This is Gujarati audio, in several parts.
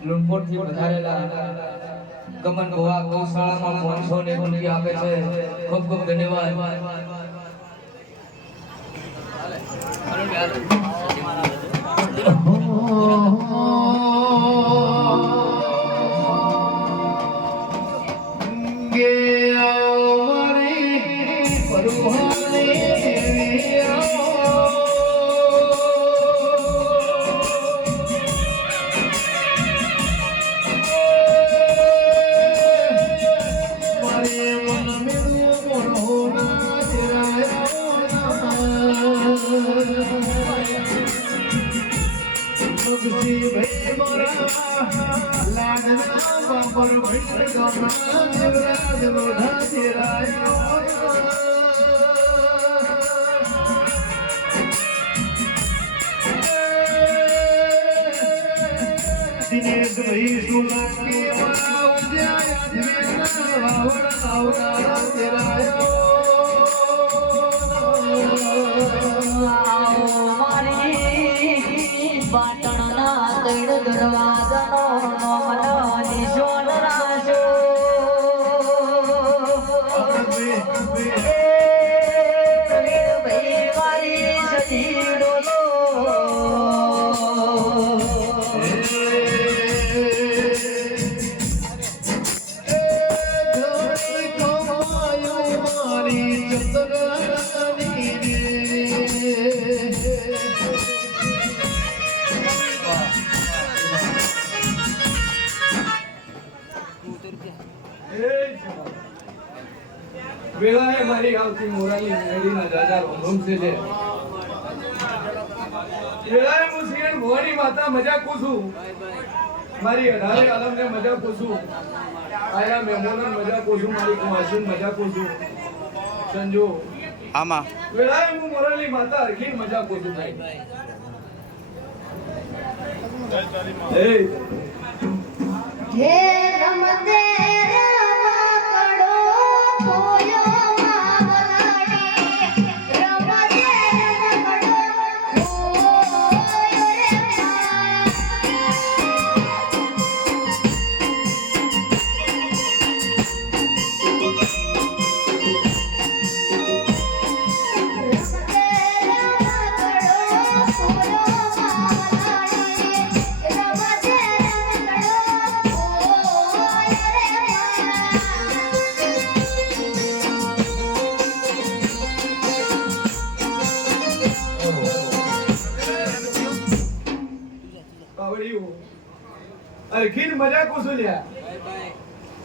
લૂંટફોટ થી વધારેલા ગમન ગોવા ગૌશાળામાં 500 ને રૂપિયા આપે છે. ખૂબ ખૂબ ધન્યવાદ. વેળા હે મારી આવતી મોરાલી મેડીના દાદા રોમ છે જે વેળા હે હું સિયર ભવાની માતા મજા પૂછું મારી અઢારે આલમને મજા પૂછું આયા મહેમાનોને મજા પૂછું મારી કુમાસીન મજા પૂછું સંજો આમાં વેળા હે હું મોરાલી માતા હરખી મજા પૂછું ભાઈ એ હે રમતે અરખીન મજા કોસું લ્યા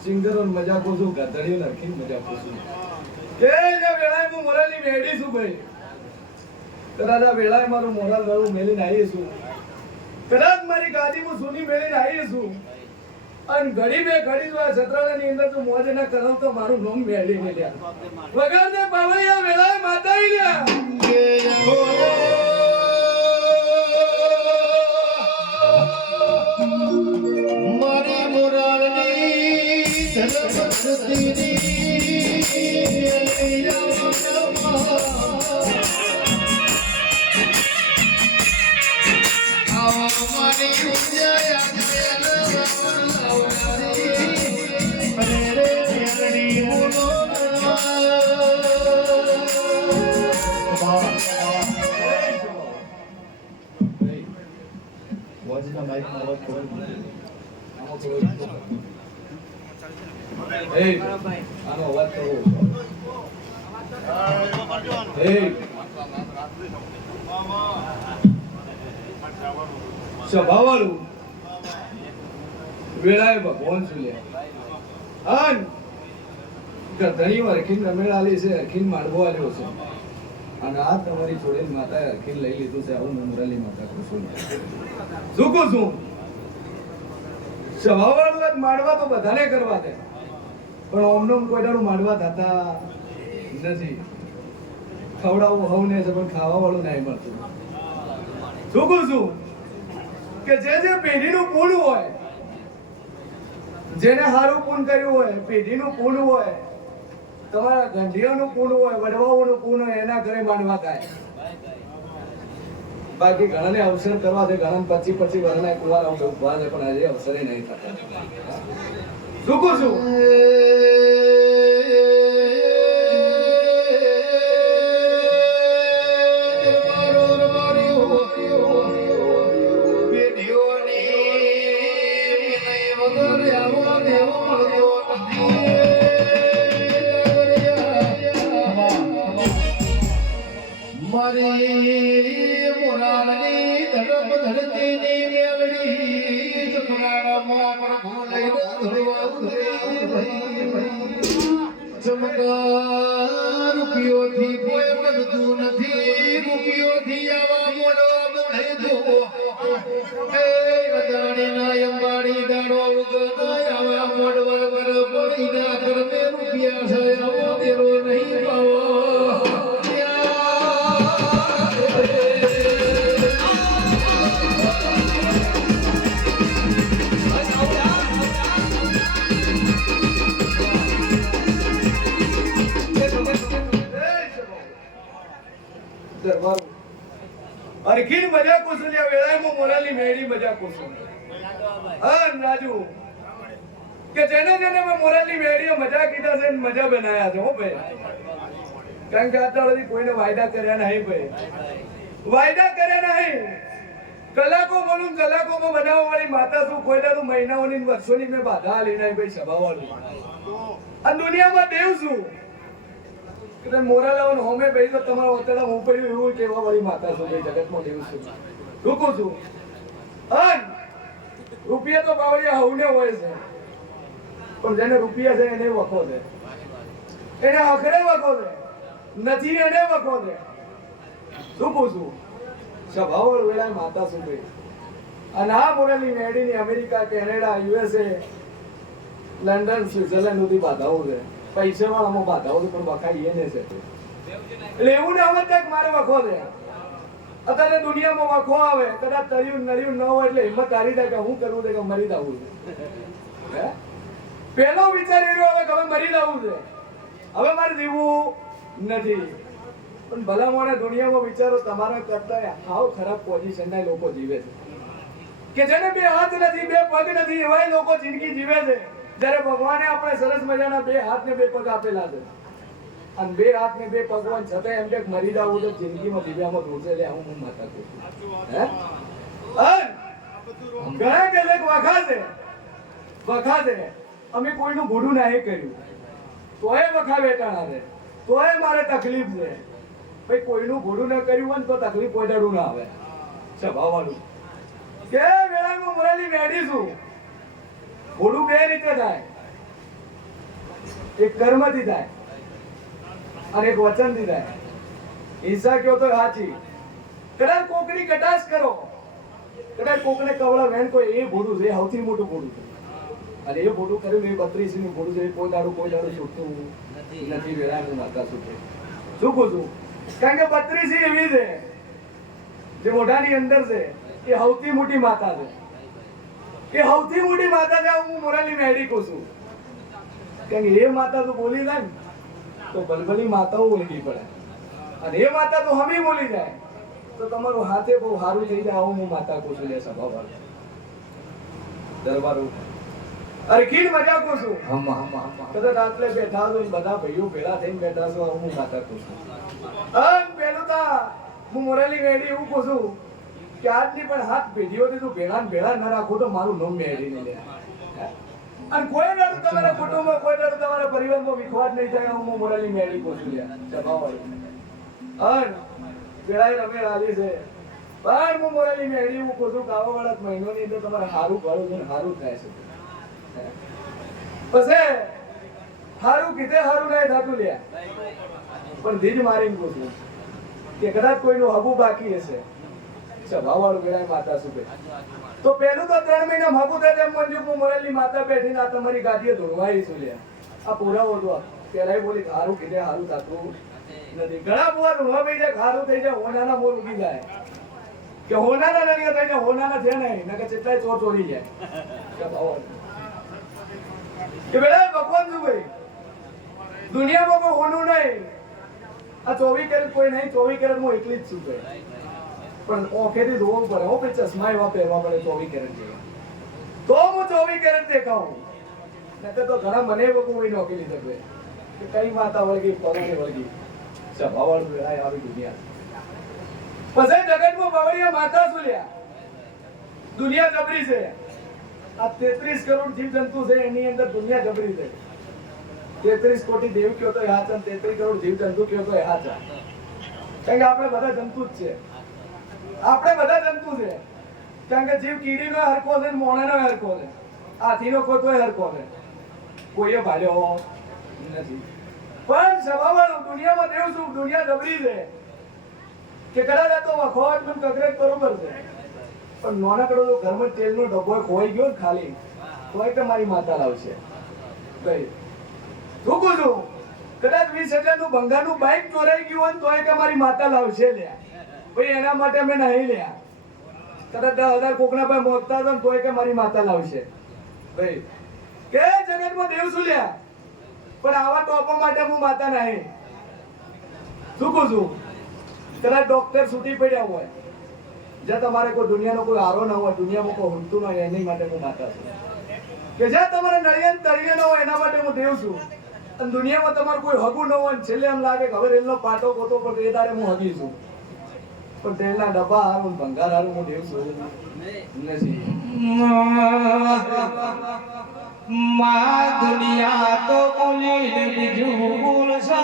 સિંગરો મજા કોસું ગધડીઓ અરખીન મજા કોસું કે જે વેળાએ હું મોરાલી મેડી છું ભાઈ કદાચ વેળાએ મારું મોરાલ વાળું મેલીને આવી છું કદાચ મારી ગાદી હું સુની મેલીને આવી છું અને ઘડી બે ઘડી જો આ છત્રાળાની અંદર તો મોજ ના કરો તો મારું નામ મેળી ને લ્યા વગર ને પાવળિયા વેળાએ માતા લ્યા મારી મોરાલની ધર્મપત્ની આનો અવાજ કરવો સ્વભાવવાળું વેળાએ ભગવાન સુલ્યા અન ઘણી વાર અરખીન રમેડાલી છે અરખીન માળવો આલ્યો છે અને આ તમારી છોડેલ માતાએ અરખીન લઈ લીધું છે આવું મુમરાલી માતા કહું છું શું કહું છું સ્વભાવવાળું માળવા તો બધાને કરવા દે પણ ઓમનો કોઈ દાડું માળવા થતા નથી ખવડાવવું હવને છે પણ ખાવા વાળું નહીં મળતું શું કહું છું કે જે પેઢીનું પૂન હોય જેને સારું પૂન કર્યું હોય પેઢીનું પૂન હોય તમારા ગંઢિયાનું પૂન હોય વડવાઓનું પૂન હોય એના ઘરે માનવા થાય બાકી ઘણાને અવસર કરવા છે, ઘણા 25 વર્ષના કુંવારા ઉભા છે, પણ આજે અવસરે નહીં થતા. શું કહું છું? મારી મોરાલની ધડપ ધડતીની મેલડી ચકરામાં પ્રભુ લઈને ધોળવા ચમકા રૂપિયોથી કોઈ બધું નથી, રૂપિયોથી આવા મોડો નહીં જોવો. એ અદાણીના અંબાણી દાડો ઉગનાય આવા મોડવા પર પડીના કરમે રૂપિયા છે આવો તેરો નહીં પાવો. અરખી મજા કુસુલિયા વેળામાં મોરાલી મેળી મજા કુસુલ. હા રાજુ કે જેને જેને મેં મોરાલી મેળીએ મજા કીધા છે ને મજા બનાયા છે હો ભાઈ. કારણ કે અત્યાર સુધી કોઈને વાયદા કર્યા નહીં ભાઈ, વાયદા કર્યા નહીં. કલાકો બોલું કલાકોમાં બનાવવા વાળી માતા શું કોઈ દાડું મહિનાઓની ને વર્ષોની મેં બાધા આલી નહીં ભાઈ સભા વાળું. આ દુનિયામાં દેવ શું કે મોરાલાઓને હોમે બેસી તો તમારા ઓતડા હું પડ્યું એવું કહેવા વાળી માતા છું ભાઈ. જગતમાં દેવ શું રૂકું છું. અન રૂપિયા તો બાવળિયા હવને હોય છે, પણ જેને રૂપિયા છે એને વખો છે, એને આખરે વખો છે, નથી એને વખો છે. શું પૂછું? સ્વભાવ વેળા માતા શું ભાઈ. અને આ મોરાલી મેડીની America, Canada, USA, London, Switzerland સુધી બાધાઓ છે. પૈસા વાળામાં બાધાઓ પણ વખાઈ એને છે. એટલે એવું ને હવે તક મારે વખો છે. અત્યારે દુનિયામાં વખો આવે, કદાચ તળિયું નળિયું ન હોય એટલે હિંમત હારી જાય કે હું કરવું છે કે મરી જવું છે. પેલો વિચાર એવો હવે કે હવે મરી જવું છે, હવે મારે જીવવું નથી. પણ ભલા મોડા દુનિયામાં વિચારો તમારા કરતા હાવ ખરાબ પોઝિશનના લોકો જીવે છે. કે જેને બે હાથ નથી, બે પગ નથી, એવા લોકો જિંદગી જીવે છે. જ્યારે ભગવાને આપણે સરસ મજાના બે હાથ ને બે પગ આપેલા છે, અને બે હાથ ને બે પગ હોય છતાં એમ કે મરી જવું તો જિંદગીમાં દિવ્યામાં રોશે. લે હું માતા કહું છું. ઘણા કેટલેક વખા છે અમે કોઈનું ભૂડું નહીં કર્યું તોય વખા વેટાણા છે, તોય મારે તકલીફ છે ભાઈ. કોઈનું ભૂડું ન કર્યું હોય ને તો તકલીફ કોઈ દાડું ના આવે. સ્વભાવવાળું કે વેળામાં મોરાલી મેળી છું. ભૂડું બે રીતે થાય, એક કર્મથી થાય અને એક વચનથી થાય. હિંસા કયો તો સાચી. કદાચ કોકની કટાશ કરો, કદાચ કોકને કવળા વેણ કોઈ, એ ભૂડું છે, સૌથી મોટું ભૂડું છે. અને એ ભૂડું કર્યું એ 32 નું ભૂડું છે. કોઈ દાડું છૂટતું નથી. વેળાનું માતા છૂટે. શું કહું છું? કારણ કે 32 એવી છે જે મોઢાની અંદર છે, એ સૌથી મોટી માતા છે. એ સૌથી મોટી માતા છે. હું મોરાલી મેળી કહું છું. કારણ કે એ માતા તો બોલી જાય ને તો ભલભલી માતાઓ ઓળખી પડે, અને એ માતા તો હમી બોલી જાય તો તમારું હાથે બહુ સારું થઈ જાય. હું માતા કહું છું. લે સભા વાળું દરબારો અરખીન મજા કહું છું. કદાચ આટલે બેઠા છો, બધા ભાઈઓ ભેળા થઈને બેઠા છો, હું માતા કહું છું. પેલું તો હું મોરાલી મેળી એવું કહું છું કે આજની પણ હાથ પેઢીઓથી તું ભેળા ને ભેળા ન રાખો તો મારું નામ મેળી ને લે. અને કોઈ દાડું તમારા કુટુંબમાં, કોઈ દાડું તમારા પરિવારમાં વિખવાદ નહીં થાય. હું મોરાલી મેળી કહું છું. ભેળાઈ રમે રાલી છે, પણ હું મોરાલી મેળી એવું કહું છું કે આવા વાળા મહિનોની અંદર તમારે સારું ભાડું છે, સારું થાય છે. પછી સારું કીધે સારું નહીં થતું લે. પણ ધીજ મારીને કહું છું કે કદાચ કોઈનું હબુ બાકી હશે, સ્વભાવવાળું વેળાએ માતા શું તો પેલું તો 3 મહિના હબુ થાય તેમ મંજુ હું મોરાલી માતા બેઠીને આ તમારી ગાદીએ ધોળવાઈ છું લે. આ પુરાવો તો પેલા બોલી સારું કીધે સારું થતું નથી. ઘણા બુવા રૂવા ભાઈ જાય, સારું થઈ જાય, હોનાના મોર ઉગી જાય કે હોનાના નથી થઈ જાય, હોનાના છે નહીં નકે કેટલાય ચોર ચોરી જાય. કે બેટા ભગવાન શું ભાઈ દુનિયામાં કોઈ હોનું નહીં. આ 24 કેરેટ કોઈ નહીં, 24 કેરેટ હું એકલી જ છું ભાઈ. પણ ઓખેથી જોવું પડે હો ભાઈ, ચશ્મા એવા પહેરવા પડે 24 કેરેટ જેવા, તો હું 24 કેરેટ દેખાઉં. નકર તો ઘણા મને કોઈ નોકી લીધે કે કઈ માતા વળગી પગની વળગી સભાવાળું વેળાએ આવી દુનિયા. પછી જગતમાં બવડિયા માતા શું લ્યા? દુનિયા જબરી છે. આ 33 કરોડ જીવ જંતુ છે, એની અંદર દુનિયા જબરી છે. 33 કોટી દેવ કયો તો હાચા, 33 કરોડ જીવ જંતુ કયો તો હાચા. કારણ કે આપણે બધા જંતુ જ છે. આપણે બધા જંતુ છે. કારણ કે જીવ કીડીનો હરકો છે, મોણાનો હરકો છે, હાથીનો કોઈ હરકો છે, કોઈએ ભાલ્યો નથી. પણ સભાવાળું દુનિયામાં દેવ શું? દુનિયા જબરી છે કે કદાચ આ તો વખોટ પણ કકરેટ બરોબર છે, પણ નાનકડો જો ઘરમાં તેલનો ડબ્બો ખોઈ ગયો ને ખાલી, તોય કે મારી માતા લાવશે. ભાઈ શું કહું છું? કદાચ 20,000 નું ભંગારનું બાઇક ચોરાઈ ગયું હોય ને તોય કે મારી માતા લાવશે લ્યા. ભાઈ એના માટે અમે નહીં લ્યા. કદાચ 10,000 કોકના પાસે મોકતા હતા ને તોય કે મારી માતા લાવશે. ભાઈ કે જગતમાં દેવ શું લ્યા? પણ આવા ટોપો માટે હું માતા નહીં. શું કહું છું? કદાચ ડોક્ટર છૂટી પડ્યા હોય, જ્યાં તમારે કોઈ દુનિયાનો કોઈ હારો ના હોય, દુનિયામાં કોઈ હૂંડતું ના હોય, એની માટે હું માતા છું. કે જ્યાં તમારે નળિયન તળિયે ના હોય, એના માટે હું દેવ છું. અને દુનિયામાં તમારે કોઈ હગું ન હોય, છેલ્લે એમ લાગે કે હવે રેલનો પાટો ગોતો પણ એ તારે હું હગી છું. પણ તેલના ડબ્બા હારું, ભંગાર હારું હું દેવ છું નથી. માં દુનિયા તો બોલીને બીજું બોલશે.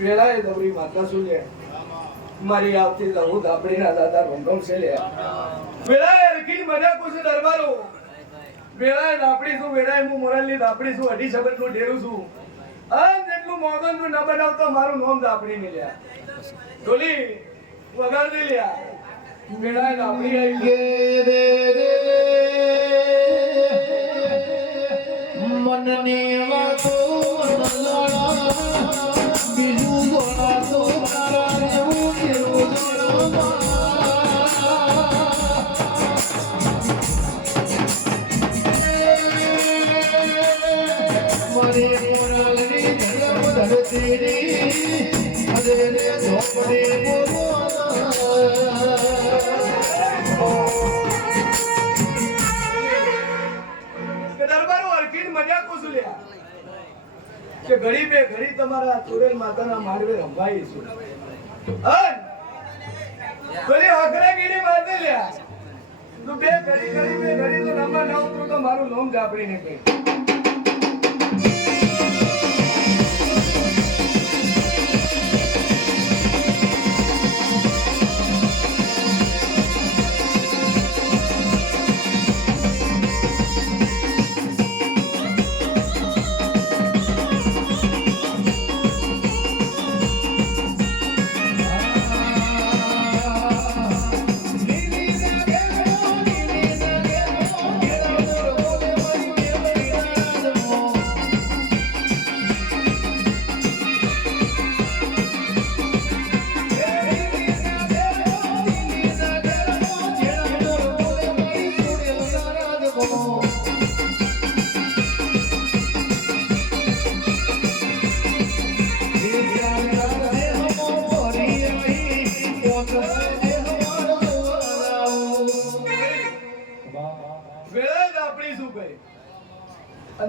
વેળાએ દવરી માતા શું લે મારી આવતી લહુ ધાપડીના દાદા રોમરોમ છે લે વેળાએ અરખી મજા કુછ દરબારો વેળાએ ધાપડી છું વેળાએ હું મોરલની ધાપડી છું અઢી શબ્દનું ડેરું છું આમ જેટલું મોગન નું ન બનાવતો મારું નામ ધાપડી ને લ્યા ઢોલી વગાડી લ્યા વેળાએ ધાપડી આવી ગે રે મનની વાતો મનલાણા બીજું ગોળા તો તારા એવું કેવું મારે મોરલની ધરમ ધરતીની અરે રે ઝોપડે કે ઘડી બે ઘડી તમારા ચોરેલ માતાના માંડવે રંભાઈ છું પેલી આખરે ગીરી મારતે લ્યા તું બે ઘડી તો રંભા ના ઉતરું તો મારું લોમ જાપડી ને કઈ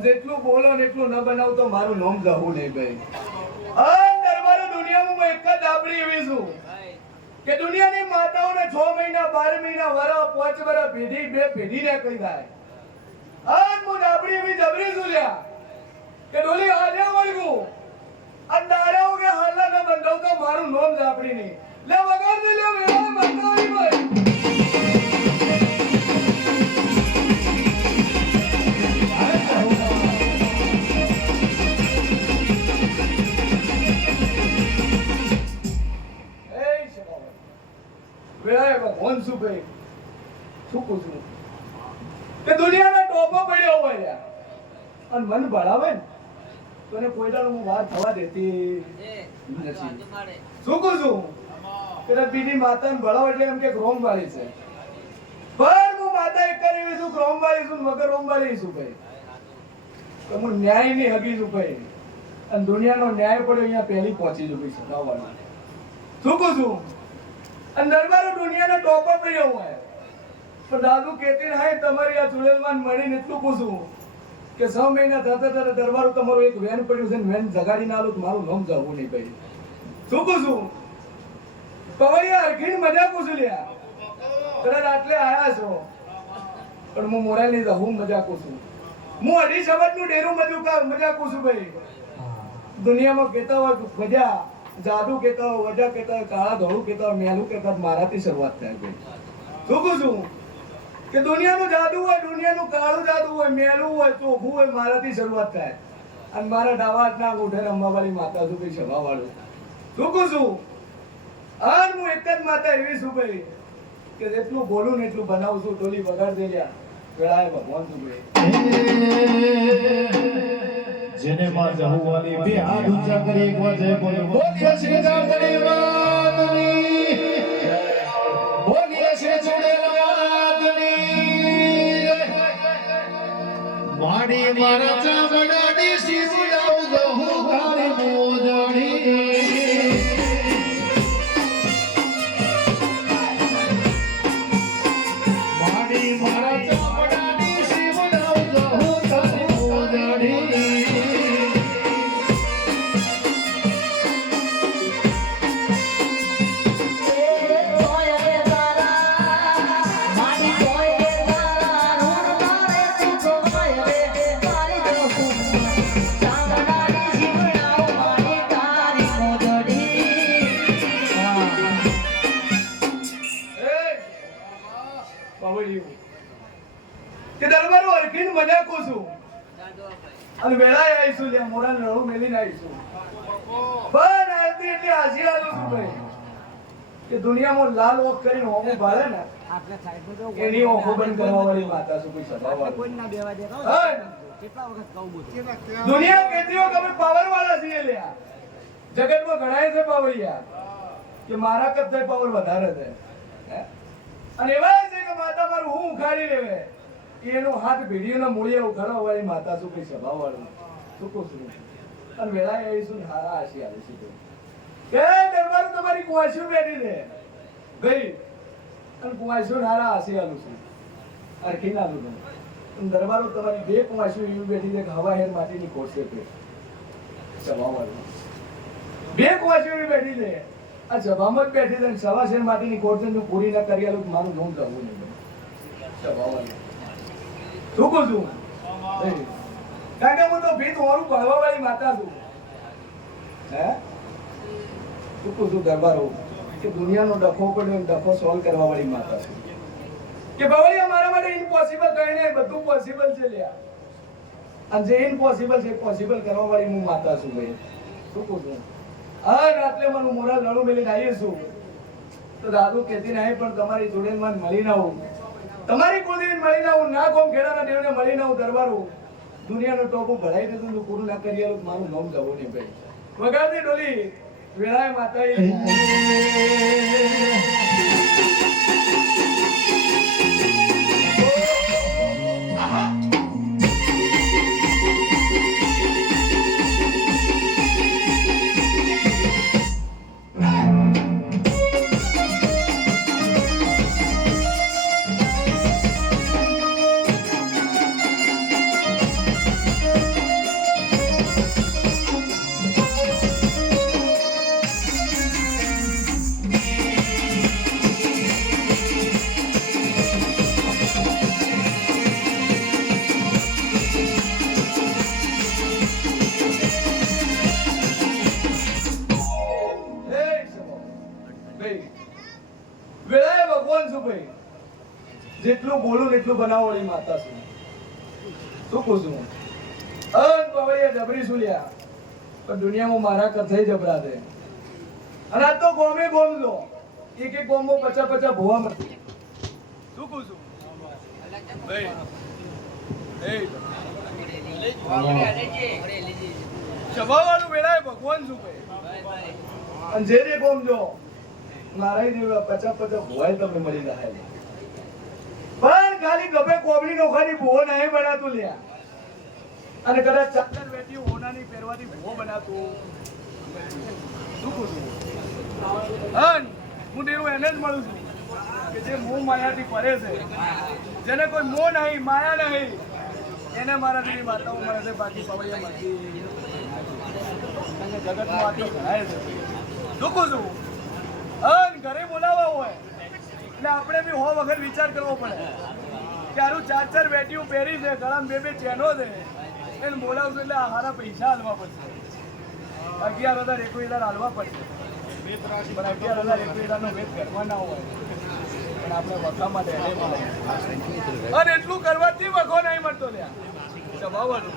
જેટલું બોલો ને એટલું ન બનાવ તો મારું નામ જવું નહીં ભાઈ દરબારો દુનિયામાં એક જ ધાપડી એવી છું કે દુનિયાની માતાઓને 6 મહિના 12 મહિના વરસ 5 વરસ પેઢી બે પેઢી ને કહી જાય હું ધાપડી એવી જબરી છું લ્યા કે ડોલી આજે વળગું આ દાડાઓ કે હાલા ન બંધાવ તો મારું નામ ધાપડી નહીં લે વગાડ દે લે વેળા માતા આવી ભાઈ ભગવાન શું ભાઈ શું પૂછું કે દુનિયાના ટોપો પડ્યો હોય અને મન ભળાવે ને તો એને કોઈદાનો હું વાત થવા દેતી નથી શું પૂછું કે બીજી માતાને ભળાવ એટલે એમ કે રોમ વાળી છે પણ હું માતા એક કરી છું રોમ વાળી છું વગર રોમ વાળી છું ભાઈ તો હું ન્યાય ની હગી છું ભાઈ અને દુનિયાનો ન્યાય પડ્યો અહીંયા પહેલી પહોંચી છું ભાઈ સદાવાળા શું પૂછું અને દરબારો દુનિયાનો ટોપો પડ્યો હોય પણ દાદુ કેતી હાય તમારી આ ચુડેલમાન મળીને એટલું પૂછું કે 6 મહિના થતા દરબારો તમારું એક વેન પડ્યું છે વેન જગાડી ના આલું મારું નામ જવું નહીં ભાઈ શું પૂછું પવૈયા હરખી મજા પૂછું લ્યા કદાચ આટલે આયા છો પણ હું મોરાલી હું મજા પૂછું હું અઢી શબ્દનું ડેરું મજા પૂછું ભાઈ દુનિયામાં કહેતા હોય મજા જાદુ કહેતા હોય વજા કહેતા હોય કાળા ધોળું કહેતા હોય મેલું કહેતા મારાથી શરૂઆત થાય ભાઈ શું પૂછું કે દુનિયાનું જાદુ હોય દુનિયાનું કાળું જાદુ હોય મેલું હોય ચોખ્ખું હોય મારાથી શરૂઆત થાય અને મારા ડાવા હાથના અંગૂઠે રમવાવાળી માતા છું ભાઈ સભા વાળું શું પૂછું અને હું એક જ માતા એવી છું ભાઈ કે જેટલું બોલું ને એટલું બનાવું છું ટોલી વગાડ દે લ્યા વેળાએ ભગવાન છું ભાઈ જેને માં જહુવાની બે હાથ ઊંચા કરી એક વાર જય બોલો બોલીએ શ્રી ગામડી માતની બોલીએ શ્રી ચુડેલવાદની વાડી મારા ચામડાની શીશડાઉ જહુ તારી મોજણી વાડી મારા ચામડાની શીશડાઉ જહુ તારી મોજણી દરબારો હરખીને મજાકું છું અને વેળાએ આવીશું લે મોરા રળું મેલીને આવીશું પણ આવતી એટલે હાજી આલું છું ભાઈ કે દુનિયામાં લાલ ઓખ કરીને હોમું ભાળે ને એની ઓખો બંધ કરવા વાળી માતા છું કોઈ સભા દુનિયા કહેતી હોય કે અમે પાવર વાળા છીએ લ્યા જગતમાં ઘણાય છે પાવરિયા કે મારા કરતા પાવર વધારે છે હે? અને એવા છે કે માતા મારું હું ઉખાડી લેવે એનો હાથ ભીડીઓના મૂળિયા ઉખાડવા વાળી માતા શું કઈ સભા વાળું શું કહું છું અને વેળાએ આવીશું ને હારા આશી આવીશું કે દરબાર તમારી કુવાસીઓ બેઠી છે ગઈ અને કુવાસીઓ હારા આશી આલું છું અરખી ના આલું છું દરબારો તમારી બે કુવાસીઓ એવી બેઠી છે કે હવા હેર માટીની ખોટશે પે સભા વાળું બે કુવાસીઓ એવી બેઠી છે આ સભામાં જ બેઠી છે અને સવા શેર માટીની ખોટ છે પૂરી ના કરી આલું મારું નોમ થવું નહીં સભા વાળું શું કહું છું કારણ કે હું તો ભીત હોરું ભણવા વાળી માતા છું હે શું કહું છું દરબારો કે દુનિયાનો ડખો પડ્યો ડખો સોલ્વ કરવા વાળી માતા છું કે બાવળિયા મારા માટે ઇમ્પોસિબલ કઈ નહીં બધું પોસિબલ છે લ્યા અને જે ઇમ્પોસિબલ છે પોસિબલ કરવા વાળી હું માતા છું ભાઈ શું કહું છું હા રાત્રે મને મોરા લડું મેલીને આવીએ છું તો દાદુ કહેતી નહીં પણ તમારી જોડે મને મળી ના આવું તમારી કુળદેવી મળી ના આવું ના કોમ ખેડાના દેવને મળી ના આવું દરબારો દુનિયાનો ટોપો ભરાઈ દીધું તો પૂરું ના કરી આલું મારું નામ જવું નહીં ભાઈ વગાડતી ડોલી વેળાએ માતા વેળાએ ભગવાન છું ભાઈ જેટલું બોલું એટલું બનાવવાળી માતા છું શું કહું છું અન પવળિયા જબરી છું લ્યા પણ દુનિયામાં મારા કથે જબરા છે અને આ તો ગોમે ગોમ લો એક એક ગોમો 50 ભોવા મળે શું કહું છું ભાઈ સભાવાળું વેળાએ ભગવાન છું ભાઈ અને જે જે ગોમ જો મારા જેવા 50 ભોવાય તમને મળી જાય પણ ખાલી ગભે કોબડી નો ખાલી ભોવો નહીં બનાતું લ્યા અને કદાચ ચાદર વેટી હોનાની પહેરવાથી ભોવો બનાતું શું કહું છું અન હું તેનું એને જ મળું છું કે જે મોહ માયાથી પરે છે જેને કોઈ મોહ નહીં માયા નહીં એને મારા જેવી વાર્તાઓ મળે છે બાકી પવૈયામાંથી જગતમાં આટલો ઘણાય છે શું કહું છું અન ઘરે બોલાવા હોય એટલે આપણે બી હો વખત વિચાર કરવો પડે કે આરું 4 બેટીઓ પહેરી છે ગળામાં 2 ચેનો છે એને બોલાવશું એટલે હારા પૈસા હાલવા પડશે 11,000 હાલવા પડશે પણ 11,000 નો વેત કરવા ના હોય પણ આપણે વખા માટે અને એટલું કરવાથી વખો નહીં મળતો લ્યા સ્વભાવનું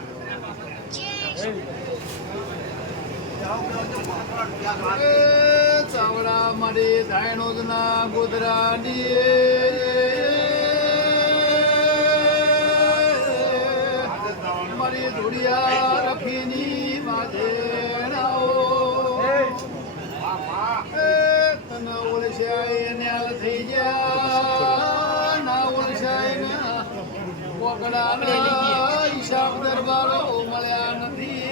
ચાવડા મારી ધાયણો જ ના ગોદરાની મારી ધોડિયા રખીની માધેણાઓ તને ઓળશાય ને હાલ થઈ ગયા ના ઓળશાય ના કોકડાના હિસાબ દરબારો મળ્યા નથી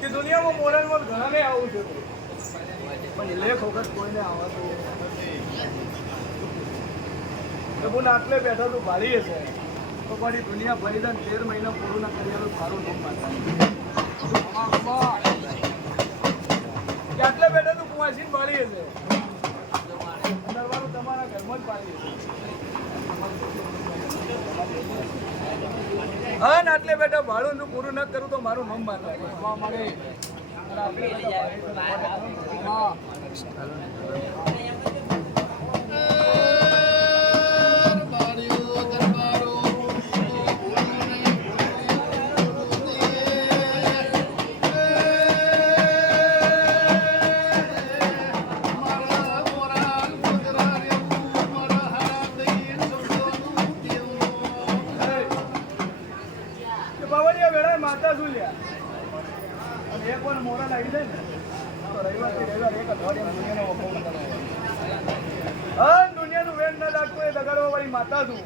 કે દુનિયામાં મોરલ મોલ ઘણાને આવું છે પણ લેખ વખત કોઈને આવતું પ્રભુ આટલે બેઠા તું ભાળી છે તો મારી દુનિયા ભરી દે 13 મહિના પૂરું ના કરી સારું નામ માતા આટલે બેઠા તું કુવાસી ભાળી છે દરબારો તમારા ઘરમાં જ પાડી હા આટલે બેઠા ભાડું નું પૂરું ન કરું તો મારું નામ મારવા કે બાવળિયા વેળાએ માતા શું લ્યા અને એક વાર મોડા લાગી જાય ને તો રવિવારથી રવિવાર એક અઠવાડિયામાં દુનિયાનો વખો કરવાનો. હા, દુનિયાનું વેણ ન લાગતું એ દગાડવા વાળી માતા છું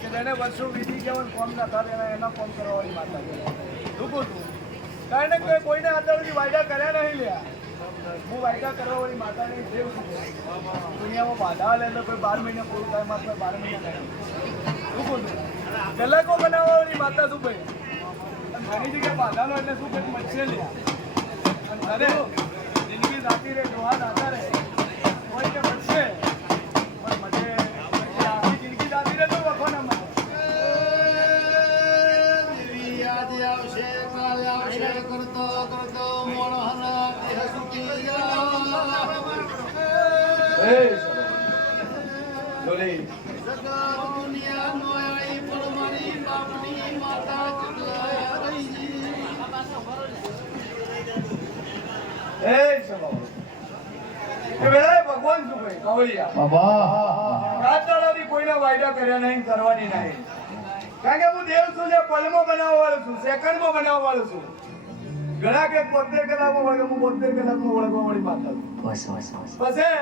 કે જેને વર્ષો વીતી ગયા હોય કોમ ના થાય એના કોમ કરવા વાળી માતા છે. રૂકું છું કારણ કે કોઈને અત્યાર સુધી વાયદા કર્યા નહીં લ્યા. હું વાયદા કરવા વાળી માતા નહીં દેવ છું. દુનિયામાં બાધા લે એટલે કોઈ 12 મહિના પૂરું થાય માત્ર 12 મહિના થાય. રૂકું છું કલાકો બનાવવા વાળી માતા શું ભાઈ અને ઘણી જગ્યાએ બાધાનો એટલે શું કંઈક મચશે લ્યા અને ઘરે જિંદગી જાતી રહે ડોહા નાતા રહે કોઈ કે મચશે પણ મજે આખી જિંદગી જાતી રહે તો વખો ના મળે. ભગવાન શું ભાઈ કવળિયા રાત દાડાથી કોઈના વાયદા કર્યા નહીં કરવાની નહીં કારણ કે હું દેવ છું જે પલમાં બનાવવા વાળો છું સેકન્ડમાં બનાવવા વાળો છું. ઘણા કે 72 કલાકમાં વળગે હું 72 કલાકમાં વળગવા વાળી માતા છું. પછી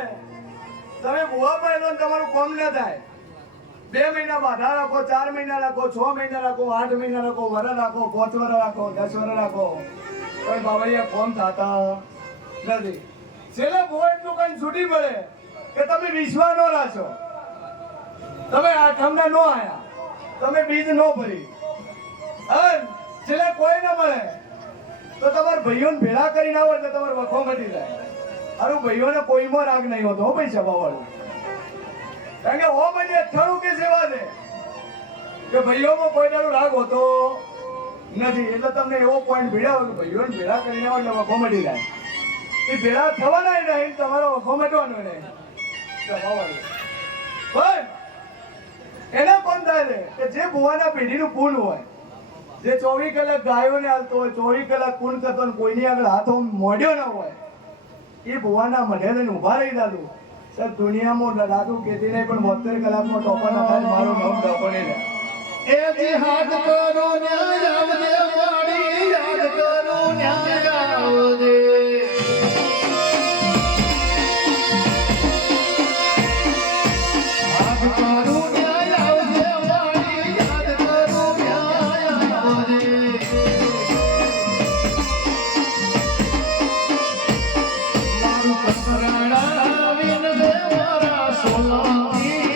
તમે ભૂવા પડે તો તમારું કોમ ન થાય. 2 મહિના બાધા રાખો 4 મહિના રાખો 6 મહિના રાખો 8 મહિના રાખો વરસ રાખો 5 વરસ રાખો 10 વરસ રાખો કોઈ બાવળિયા કોમ થતા નથી. છેલ્લે ભૂવા એટલું કઈ છૂટી પડે કે તમે વિશ્વાસ ન રાખશો. તમે આઠમના ન આયા તમે બીજ ન ભરી છેલ્લે કોઈ ન મળે તો તમારા ભાઈઓને ભેળા કરીને આવો એટલે તમારે વખો મટી જાય. અરે ભાઈઓને કોઈમાં રાગ નહીં હોતો હો ભાઈ સભાવાળું. કારણ કે ઓ બધી અથાણું કે સેવા છે કે ભાઈઓમાં કોઈ દારૂ રાગ હોતો નથી. એટલે તમને એવો પોઈન્ટ ભેળાવો કે ભાઈઓને ભેળા કરીને આવો એટલે વખો મટી જાય. એ ભેળા થવાના નહીં તમારો વખો મટવાનો નહીં સભાવાળું. પણ એના કોણ થાય છે કે જે ભુવાના પેઢીનું પૂન હોય જે 24 કલાક ગાયોને હાલતો હોય 24 કલાક પૂન કરતો હોય કોઈની આગળ હાથો મોઢ્યો ના હોય એ ભુવાના મઢે લઈને ઉભા રહી દાદુ સર દુનિયામાં દાદુ કેતી નહીં પણ 72 કલાકમાં ટોપર ના થાય મારું નામ ટોપર ને એ હાથ કરો ન્યાય આવજે વાડી યાદ કરો ન્યાય આવજે હાથ કરો ન્યાય આવજે વાડી યાદ કરો ન્યાય આવજે મારું કસરાડા વિન દેવારા સોલાની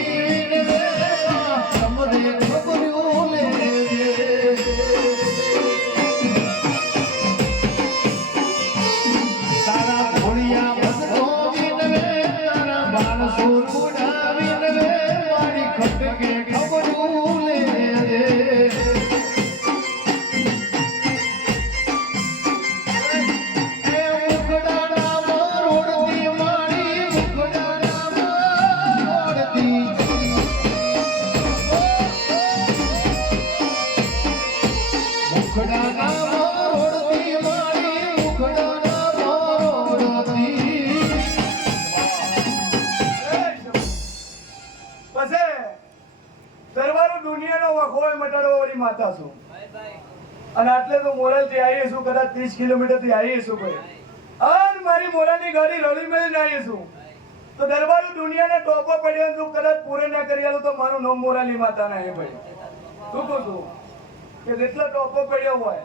વિન દેવા સમદે ખબર્યું લેજે તારા ભોળિયા ભક્તો વિન વે તારા બાલ સોરુડા વિન વે મારી ખટકે ખબર્યું લેજે દરબારો દુનિયાનો વખોય મટાડવા વાળી માતા છું અને આટલે તો મોરલ થી આવીએ છું કદાચ 30 કિલોમીટર થી આવીએ છું ભાઈ અને મારી મોરાની ગાડી રળી મેળીને આવીએ છું તો દરબારો દુનિયાના ટોપો પડ્યો છું કદાચ પૂરે ના કરી આલું તો મારું નામ મોરાલી માતા ના હે ભાઈ. શું કહું છું કે જેટલો ટોપો પડ્યો હોય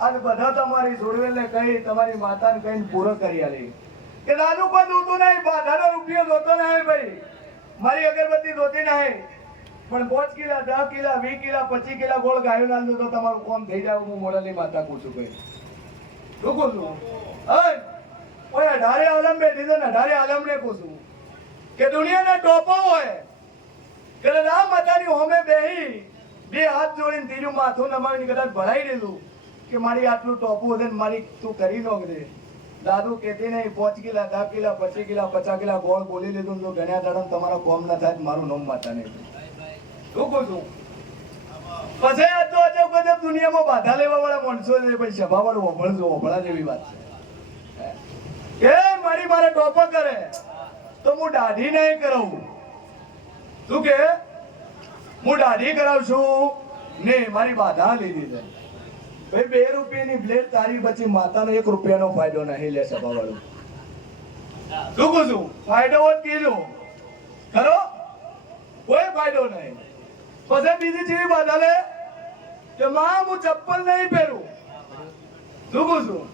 આજ બધા તમારી જોડવેલને કહી તમારી માતાને કહીને પૂરો કરી આલી કે નાનું પણ જોતું નહીં બાધાનો રૂપિયો જોતો નહીં ભાઈ મારી અગરબત્તી જોતી નહીં પણ 5 કિલા 10 કિલા 20 કિલા 25 કિલા ગોળ ગાયો ના તો તમારું કોમ થઈ જાય. હું મોરાલી માતા કહું છું ભાઈ. શું કહું છું ઓય અઢારે આલમ બેઠી છે ને અઢારે આલમ ને કહું છું કે દુનિયાના ટોપો હોય કે રામ માતાની હોમે બેહી બે હાથ જોડીને ત્રીજું માથું નમાવીને કદાચ ભરાઈ દીધું કે મારી આટલું ટોપું હશે ને મારી તું કરી નોખ દે. દાદુ કહેતી નહીં 5 કિલા 10 કિલા 25 કિલા 50 કિલા ગોળ બોલી લીધું તો ગણ્યા દાડા તમારો કોમ ના થાય મારું નામ માતા નહીં. શું કહું છું? પછી આ તો અજબ ગજબ દુનિયામાં બાધા લેવા વાળા માણસો છે, પછી સભા વાળું વભળજો વભળા જેવી વાત છે કે મારી મારે ટોપર કરે તો હું દાઢી નહીં કરાવું. શું કે હું દાઢી કરાવશું ને મારી બાધા લીધી છે ભાઈ 2 રૂપિયાની બ્લેડ તારી પછી માતાનો 1 રૂપિયાનો ફાયદો નહીં લે સભા વાળું. શું કહું છું? ફાયદો હોત કીધું ખરો, કોઈ ફાયદો નહીં. પછી બીજી ચીવી બાધા લે કે માં હું ચપ્પલ નહીં પહેરું. શું કહું છું?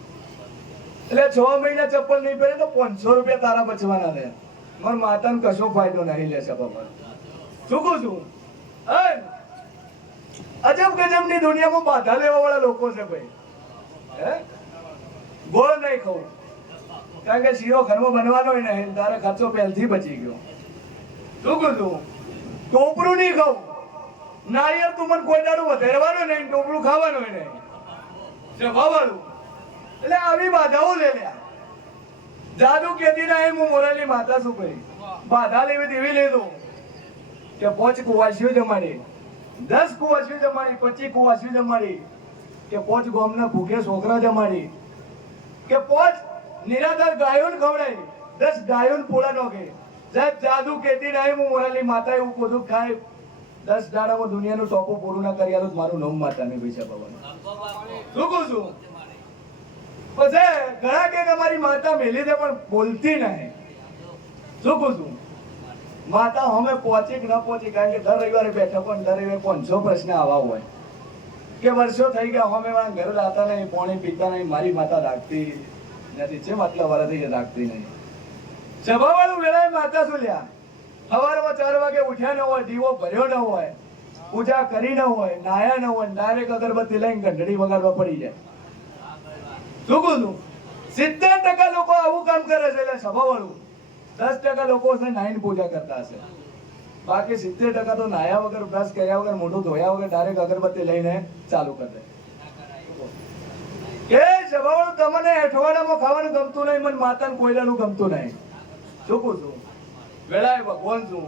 એટલે 6 મહિના ચપ્પલ નહીં પહેરે તો 500 રૂપિયા તારા બચવાના છે. મારા માતાને કશો ફાયદો નહીં લે સભા વાળું. શું કહું છું? અજબ ગજબની દુનિયામાં બાધા લેવા વાળા લોકો છે ભાઈ. હે ગોળ નહીં ખાવું કારણ કે શીરો ઘરમાં બનવાનો નહીં, તારે ખર્ચો પહેલથી બચી ગયો. શું કહું છું? ટોપરું નહીં ખાવું, નારિયેળ તું મને કોઈ દાડું વધારવાનું નહીં, ટોપરું ખાવાનું નહીં જવાવાળું. એટલે આવી બાધાઓ લે લ્યા. જાદુ કેતી ના હું મોરાલી માતા છું ભાઈ. બાધા લેવી દેવી લીધું કે 5 કુવાસીઓ જમાડી, 10 કુવાસીઓ જમાડી, 25 કુવાસીઓ જમાડી, કે 5 ગામના ભૂખે છોકરા જમાડી, કે 5 નિરાધાર ગાયોને ખવડાવી, 10 ગાયોને પોળા નોખે. સાહેબ જાદુ કેતી નહીં હું મોરાલી માતા એવું બધું ખાય 10 દાડામાં દુનિયાનું ટોપું પૂરું ના કરી આલું મારું નામ માતા નહીં પૈસા પાવાનું. શું કહું છું? પછી ઘણા કે અમારી માતા મેલી છે પણ બોલતી નહીં. શું કહું છું? માતા અમે પહોંચી કે ન પહોંચી કારણ કે દર રવિવારે બેઠા પણ દર રવિવારે 500 પ્રશ્ન આવા હોય કે વર્ષો થઈ ગયા અમે મારા ઘરે લાતા નહીં, પાણી પીતા નહીં, મારી માતા રાખતી નથી. છે આટલા વાર થઈ ગયા રાખતી નહીં. સભા વાળું વેળાએ માતા શું લ્યા સવારમાં 4 વાગે ઉઠ્યા ન હોય, દીવો ભર્યો ન હોય, પૂજા કરી ન હોય, નાયા ન હોય, ડાયરેક્ટ અગરબત્તી લઈને ઘંટડી વગાડવા પડી જાય. શું કહું છું? 70% લોકો આવું કામ કરે છે. એટલે સભા વાળું 10% લોકો છે નાઈન પૂજા કરતા હશે, બાકી 70% તો નાયા વગર બ્રશ કર્યા વગર મોઢું ધોયા વગર ડાયરેક્ટ અગરબત્તી લઈને ચાલુ કરી દે. એ સભાવાળું તમને અઠવાડિયામાં ખાવાનું ગમતું નહીં, મને માતાને કોયલાનું ગમતું નહીં. શું કહું છું? વેળાએ ભગવાન છું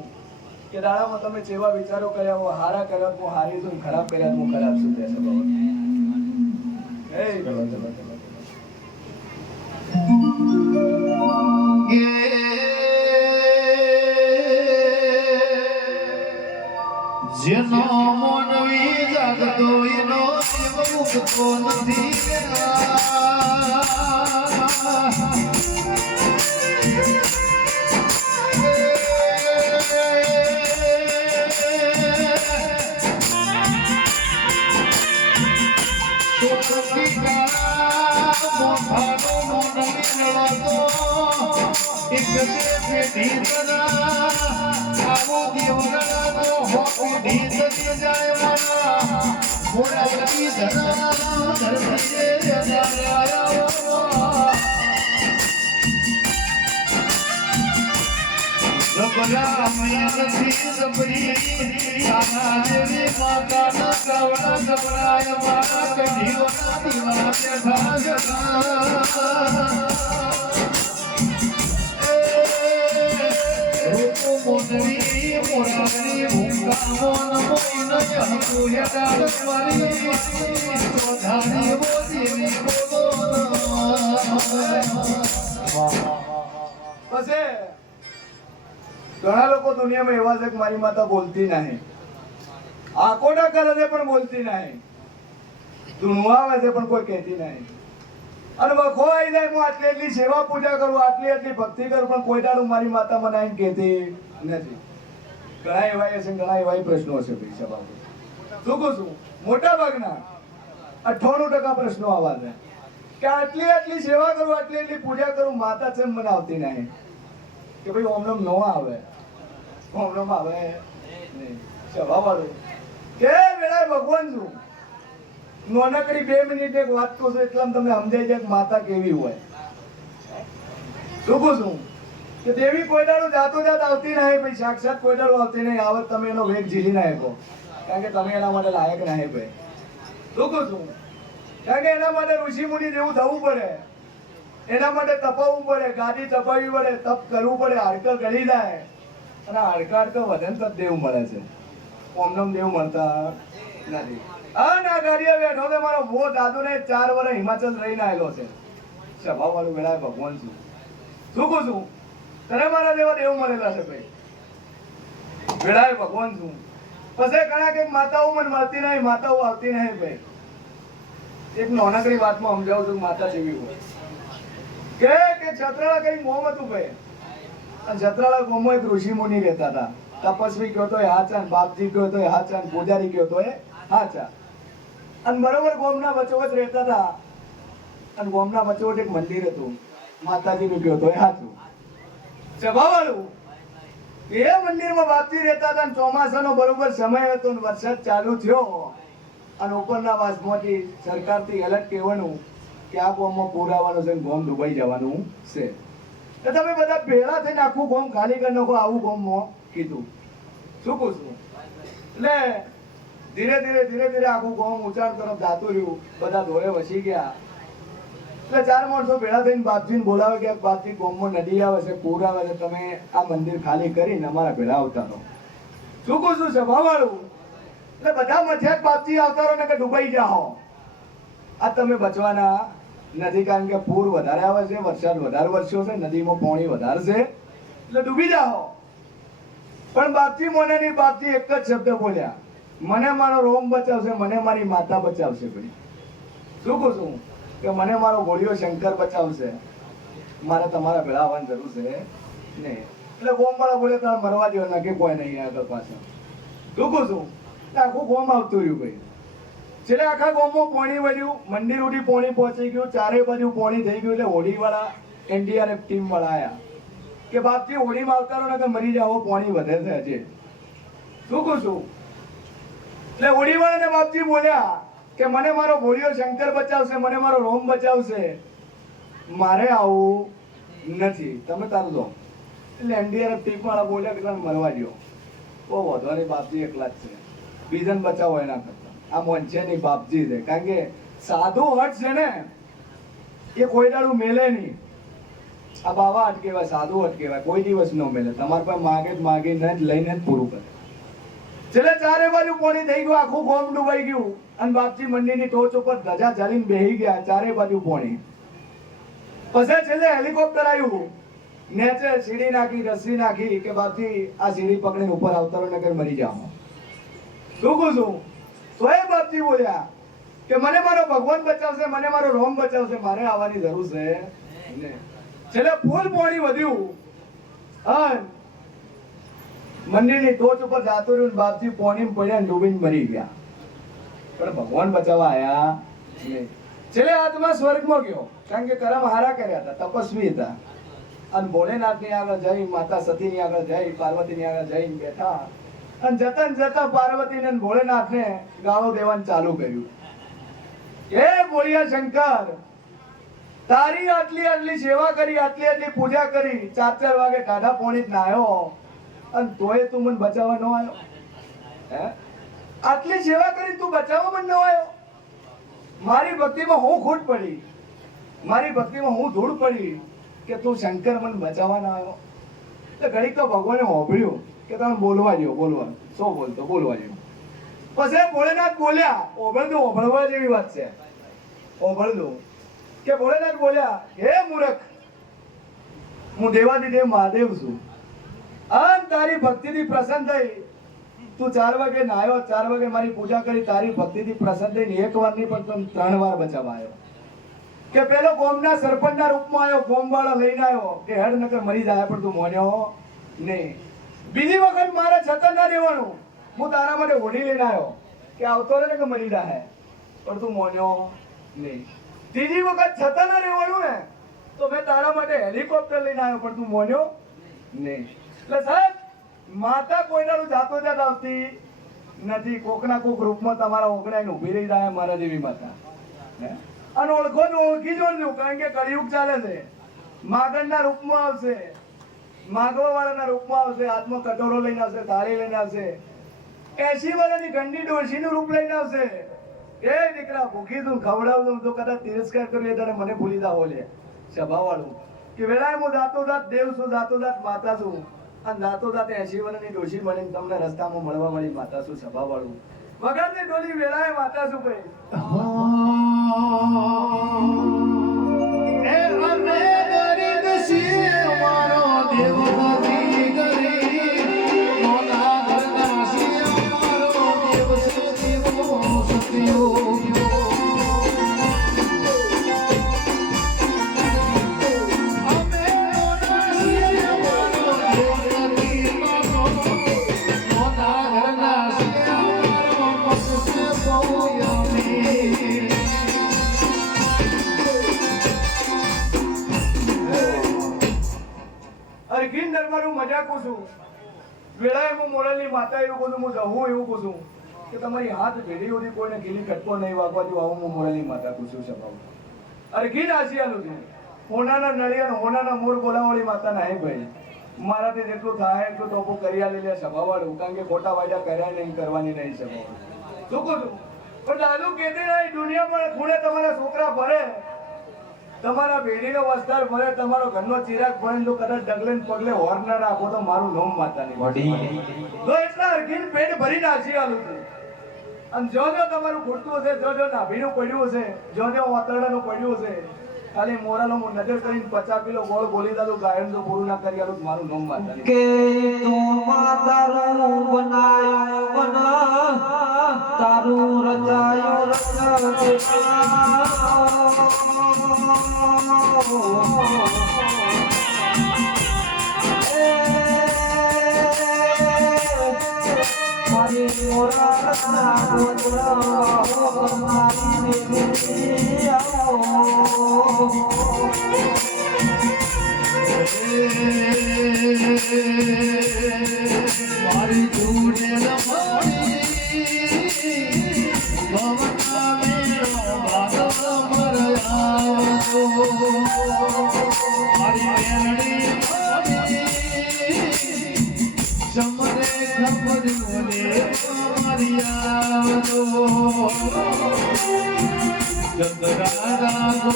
કે દાડામાં તમે જેવા વિચારો કર્યા હોય, હારા કર્યા હું હારી છું, ખરાબ કર્યા હું ખરાબ છું. તે સભાવાળું એ ચલો ચલો ચલો જેનો મોનવી જાગતો એનો દેવ મુકતો નથી. મોઠાનો મોનવી મેળવતો એક પેઢી આવો દેવગણાનો હોપી ઢીસતી જાય મારા મોરાવતી ધરા ધરતી આયા જબરા મયાથી જબરી આના દેવી માતાના કવડા જબરાય મારા કઢીઓના દીવા બેઠા જતા મોદરી મોરારી ભૂંગા મોન મોઈન જહતુ હેડાળ મારી તોધારી બોધી બોલો. પછી ઘણા લોકો દુનિયામાં એવા છે કે મારી માતા બોલતી નહીં, આકોડા કરે છે પણ બોલતી નહીં, ધૂણવાવે છે પણ કોઈ કહેતી નહીં, અને વખો આવી જાય હું આટલી એટલી સેવા પૂજા કરું, આટલી એટલી ભક્તિ કરું પણ કોઈ દાડું મારી માતા મને આવીને કહેતી નથી. ઘણા એવા હશે, ઘણા એવા પ્રશ્નો હશે ભાઈ સભા. શું કહું છું? મોટા ભાગના 98% પ્રશ્નો આવા છે કે આટલી આટલી સેવા કરું, આટલી એટલી પૂજા કરું, માતા છે મને આવતી નહીં. કે ભાઈ ઓમનમ ન આવે, ઓમનમ આવે નહીં. સભા વાળું કે વેળાએ ભગવાન છું નાનકડી 2 મિનિટ એક વાત કહું છું એટલે તમને સમજાઈ જાય કે માતા કેવી હોય. શું કહું છું? કે દેવી કોઈ દાડું જાતો જાત આવતી નહીં, ભાઈ સાક્ષાત કોઈ દાડું આવતી નહીં. આવત તમે એનો વેગ ઝીલી ના શકો કારણ કે તમે એના માટે લાયક નહીં ભાઈ. શું કહું છું? કારણ કે એના માટે ઋષિ મુનિ જેવું થવું પડે, એના માટે તપાવવું પડે, ગાદી તપાવવી પડે, તપ કરવું પડે, હાડકર ગળી જાય. અને હાડકા વધન તપ દેવું મળે છે, ઓમનમ દેવું મળતા નથી. ના ગાડીએ બેઠો તો મારો બહુ દાદુ ને 4 વર્ષ હિમાચલ રહીને આવેલો છે. સભા વાળું વેળા ભગવાન છું, શું કહું છું, તને મારા જેવા દેવ મળેલા છે ભાઈ, વેળાએ ભગવાન છું. પછી ઘણા કઈક માતાઓ મને મળતી નહીં, માતાઓ આવતી નહીં ભાઈ. એક નાનકડી વાતમાં સમજાવું છું, માતા જેવી હોય કે છત્રાળા કઈ ગોમ હતું ભાઈ, અને છત્રાળા ગોમમાં એક ઋષિ મુનિ રહેતા હતા. તપસ્વી કયો તો એ હાચા, બાપજી કયો તો એ હાચા, પૂજારી કયો તો એ હાચા. અને બરોબર ગોમના વચોવચ રહેતા હતા, અને ગોમના વચોવચ એક મંદિર હતું, માતાજીનું કયો તો એ હાચું. સભાવાળું એ મંદિરમાં બાપજી રહેતા હતા, અને ચોમાસાનો બરોબર સમય હતો, અને વરસાદ ચાલુ થયો, અને ઉપરના વાસમાંથી સરકારથી એલર્ટ કહેવાનું કે આ ગોમમાં પૂર આવવાનું છે, ગોમ ડૂબાઈ જવાનું છે. તો તમે બધા ભેળા થઈને આખું ગોમ ખાલી કરી નાખો, આવું ગોમમાં કીધું. શું પૂછવું? એટલે ધીરે ધીરે આખું ગોમ ઊંચાણ તરફ જાતું રહ્યું, બધા ધોળે વસી ગયા. એટલે 4 માણસો ભેળા થઈને બાપજીને બોલાવે કે બાપજી ગોમમાં નદી આવે છે, પૂર આવે છે, તમે આ મંદિર ખાલી કરીને અમારા ભેળા આવતા રહો. શું કહું છું સભાવાળું? એટલે બધા મથ્યા બાપજી આવતા રહો ને કે ડૂબાઈ જાઓ. આ તમે બચવાના નથી, કારણ કે પૂર વધારે આવે છે, વરસાદ વધારે વરસ્યો છે, નદીમાં પાણી વધારે છે, એટલે ડૂબી જાઓ. પણ બાપજી મને નહીં, બાપજી એક જ શબ્દ બોલ્યા, મને મારો રોમ બચાવશે, મને મારી માતા બચાવશે ભાઈ. શું કહું છું કે મને મારો ગોળિયો શંકર બચાવશે, મારે તમારા ભેળા આવવાની જરૂર છે નહીં. એટલે ગોમ વાળા બોલે તારે મરવા દો, નક્કી કોઈ નહીં આગળ પાછળ. શું કહું છું? આખું ગોમ આવતું રહ્યું ભાઈ. છેલ્લે આખા ગોમમાં પાણી વળ્યું, મંદિર ઉડી પાણી પહોંચી ગયું, ચારે બાજુ પાણી થઈ ગયું. એટલે હોડી વાળા NDRF ટીમ વાળા આયા કે બાપજી હોડીમાં આવતા રહો ને કે મરી જાઓ, પાણી વધે છે હજી. શું કહું છું? એટલે હોડી વાળાને બાપજી બોલ્યા કે મને મારો ગોળિયો શંકર બચાવશે, મને મારો રોમ બચાવશે, મારે આવું નથી, તમે તારું દો. એટલે NDRF ટીમ વાળા બોલ્યા કે મરવા દો, બહુ વધો નહીં, બાપજી એકલા જ છે, બીજાને બચાવો એના કરતા. આ મોન છે નહીં, બાપજી છે. કારણ કે સાધુ હટ છે ને એ કોઈ દાડું મેલે નહીં. આ બાવા હટ કહેવાય, સાધુ હટ કહેવાય, કોઈ દિવસ ન મેલે. તમારે પાસે માગીને જ લઈને જ પૂરું કરે. છેલ્લે ચારે બાજુ પાણી થઈ ગયું, આખું ગોમ ડૂબાઈ ગયું, અને બાપજી મંદિરની ટોચ ઉપર ધજા ઝાલીને બેહી ગયા, ચારે બાજુ પાણી. પછી છેલ્લે હેલિકોપ્ટર આવ્યું, નેચે સીડી નાખી, રસ્સી નાખી કે બાપજી આ સીડી પકડીને ઉપર આવતા રહો ને મરી જાઓ. શું કહું છું? તો એ બાપજી બોલ્યા કે મને મારો ભગવાન બચાવશે, મને મારો રોમ બચાવશે, મારે આવવાની જરૂર છે નહીં. છેલ્લે ફૂલ પાણી વધ્યું, અને મંદિરની ટોચ ઉપર જાતું રહ્યું, બાપજી પાણીમાં પડ્યા, ડૂબીને મરી ગયા. પણ ભગવાન બચાવવા આયા નહીં. છેલ્લે આત્મા સ્વર્ગમાં ગયો, કારણ કે કર્મ હારા કર્યા હતા, તપસ્વી હતા. અને ભોલેનાથની આગળ જઈ, માતા સતીની આગળ જઈ, પાર્વતીની આગળ જઈને બેઠા, અને જતા પાર્વતીને અને ભોલેનાથને ગાળો દેવાનું ચાલુ કર્યું. હે બોલિયા શંકર, તારી આટલી સેવા કરી, આટલી પૂજા કરી, 4 વાગે ટાઢા પોણી નાયો, અને તોય તું મને બચાવવા ન આવ્યો? હે, આટલી સેવા કરી તું બચાવવા મને ન આવ્યો? મારી ભક્તિમાં હું ખોટ પડી, મારી ભક્તિમાં હું ધૂળ પડી કે તું શંકર મને બચાવવા ના આવ્યો? તો ઘડીક તો ભગવાને હોભળ્યું કે તમે બોલવા જેવો, બોલવા શું બોલતો, બોલવા જેવું. પછી ભોળેનાથ બોલ્યા, ઓભળવા જેવી વાત છે, ઓભળતું કે ભોળેનાથ બોલ્યા, હે મૂર્ખ, હું દેવાદિદેવ મહાદેવ છું, અને તારી ભક્તિથી પ્રસન્ન થઈ, તું 4 વાગે નાયો, 4 વાગે મારી પૂજા કરી, તારી ભક્તિથી પ્રસન્ન થઈને 1 વાર નહીં પણ તને 3 વાર બચાવવા આવ્યો. કે પેલો ગોમના સરપંચના રૂપમાં આવ્યો, ગોમવાળા લઈને આવ્યો કે હેડ નકર મરી જાય, પણ તું મોન્યો નહીં. બીજી વખત મારે છતાં ના રહેવાનું, હું તારા માટે હોડી લઈને આવ્યો કે આવતો રહે ને કે મરી જાય, પણ તું મોન્યો નહીં. ત્રીજી વખત છતાં ના રહેવાનું ને તો મેં તારા માટે હેલિકોપ્ટર લઈને આવ્યો, પણ તું મોન્યો નહીં. એટલે સાહેબ, માતા કોઈનાનું જાતો જાત આવતી નથી, કોકના કોક રૂપમાં તમારા ઓગણાઈને ઊભી રહી જાય, મારા જેવી માતા. અને ઓળખી જોડજો, કારણ કે કળિયુગ ચાલે છે. માગણના રૂપમાં આવશે, માગવા વાળાના રૂપમાં આવશે, હાથમાં કટોરો લઈને આવશે, થાળી લઈને આવશે, 80 વર્ષની ગંડી ડોશીનું રૂપ લઈને આવશે, એ દીકરા ભૂખી તું ખવડાવું તો કદાચ તિરસ્કાર કર્યો એ તારે મને ભૂલી જાઓ લે સભાવાળું કે વેળાએ હું જાતો જાત દેવ છું જાતો જાત માતા છું અને જાતો જાત 80 વર્ષની ડોશી મળીને તમને રસ્તામાં મળવા વાળી માતા છું સભાવાળું વગરની ડોલી વેળાએ માતા છું ભાઈ એ અમે ગરીબ છીએ અમારો દેવ નથી ગરીબ મોના ઘરના છીએ અમારો દેવ સતીઓ સતીઓ અમે મોના છીએ અમારો દેવ નથી મોના ઘરના છીએ અમારો પક્ષ બહુ યમી અરગીન દરબારું મજાક છું વેળાએ હું મોરલની માતા એવું કહું હું જવું એવું કહું છું કે તમારી હાથ ભેડી સુધી કોઈને ગીલી કટકો નહીં વાગવા દઉં આવું હું મોરલની માતા પૂછું સભાવ અરગીન આશિયાલું છું હોનાના નળિયા હોનાના મોર બોલાવાળી માતા નહીં ભાઈ મારાથી જેટલું થાય એટલું ટોપો કરી આલી લે સભાવાળું કારણ કે ખોટા વાયદા કર્યા નહીં કરવાની નહીં સભાવ શું કહું છું પણ દાદુ કહેતી નહીં દુનિયામાં ખૂણે તમારા છોકરા ભરે તમારા બેડીનો વસ્તાર ભરે તમારો ઘરનો ચિરાગ ભરે તો કદાચ ડગલે ને પગલે હોર ના રાખો તો મારું નામ માતાની તો એટલા અરગીન પેટ ભરી નાખી આલું છે અને જો તમારું ખૂટતું હશે જો નાભીનું પડ્યું હશે જો વાતરડાનું પડ્યું હશે ખાલી મોરાનો હું નજર કરીને 50 કિલો ગોળ બોલી દાદું ગાયન તો પૂરું ના કરી આલું મારું નામ માતાની કે તું માતારું બનાયો બના તારું રચાયો મારી મોરા મારી જોડેલ મારી ભવના મેળો ભાગવ મરયાવો મારી બેનડી સમરે ખબર બોલે મારી આવતો જગરાજા ગો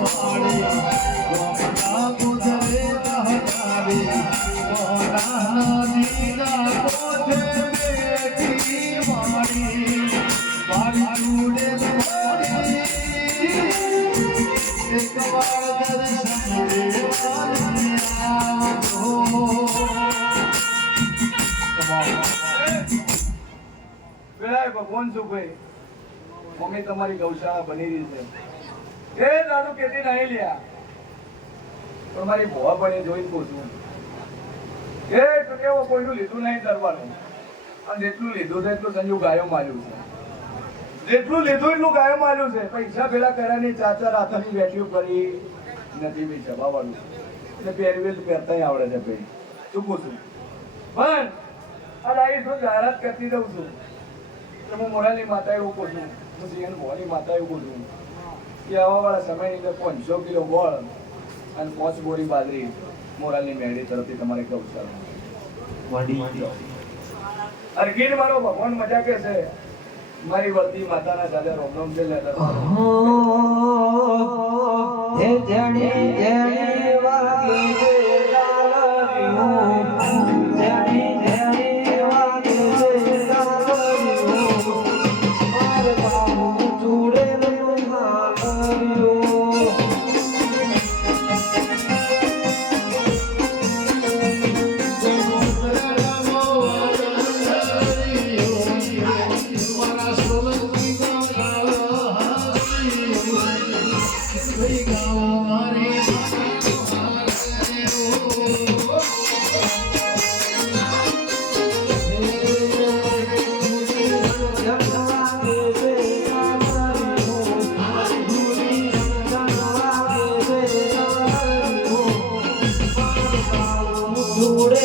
માળિયા ગોમના ગુજરે હજારી મોના દીના કોઠે બેઠી મારી મારી જુડે મારી એક વાર દર્શન દેવાની આવતો વેળાએ ભગવાન શું ભાઈ મમ્મી તમારી ગૌશાળા બની રહી છે એ દાદુ કેતી નહીં લ્યા પણ મારી ભોવા બની જોઈને પૂછું એ તો કેવો કોઈનું લીધું નહીં કરવાનું અને જેટલું લીધું છે એટલું સંજુ ગાયો માર્યું છે જેટલું લીધું એટલું ગાયો માર્યું છે પૈસા ભેળા કર્યાની ચાચા રાથાની વેઠ્યું કરી નથી ભાઈ જવાવાનું એટલે પહેરવેલ પહેરતા આવડે છે ભાઈ શું પૂછું પણ આ લાઈફ હું જાહેરાત કરતી દઉં છું તો હું મોરાલી માતા એવું કહું છું હું જીવન ભવાની માતા એવું કહું છું કે આવાવાળા સમયની અંદર 500 કિલો ગોળ અને 5 બોરી બાજરી મોરાલની મેળી તરફથી તમારે ગૌશાળા અરગીન મારો ભગવાન મજા કે છે મારી વળતી માતાના દાદા રોમ રોમ છે લેતા હે જણી જણી વાગે Jure